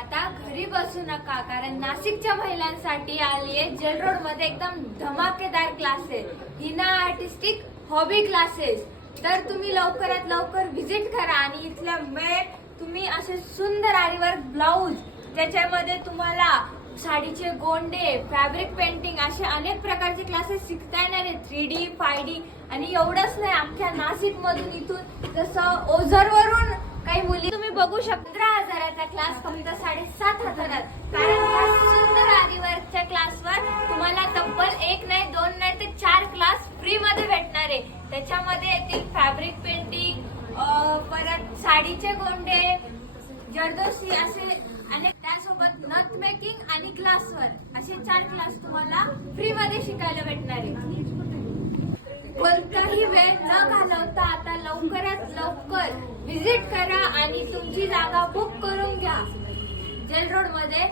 आता घरी बसू नका, कारण नाशिकच्या महिलांसाठी आली आहे जेल रोड मध्ये एकदम धमाकेदार classes, Hina artistic hobby classes. तर तुम्ही लवकरात लवकर व्हिजिट करा आणि इथल्या तुम्ही असे सुंदर आरीवर्क ब्लाऊज, त्याच्यामध्ये तुम्हाला साडीचे गोंडे, फॅब्रिक पेंटिंग असे अनेक प्रकारचे क्लासेस शिकता येणार आहे. 3D 5D आणि एवढंच नाही, अख्ख्या नाशिक मधून इथून जसं ओझरवरून काही मुली तुम्ही बघू शकता. 15,000चा क्लास फक्त 7,500. कारण या सुंदर आरीवर्कच्या क्लासवर तुम्हाला तब्बल 1 नाही 2 नाही तर 4 क्लास फ्री मध्ये भेटणार आहे. त्याच्यामध्ये येतील फॅब्रिक पेंटिंग, परत साडीचे गोंडे, जरदोशी असे अनेक, त्यासोबत नथ मेकिंग आणि ग्लासवर असे 4 क्लास तुम्हाला फ्री मध्ये शिकायला भेटणार आहे. कोणताही वेळ न घालवता आता लवकरात लवकर व्हिजिट करा आणि तुमची जागा बुक करून घ्या जेल रोड मध्ये.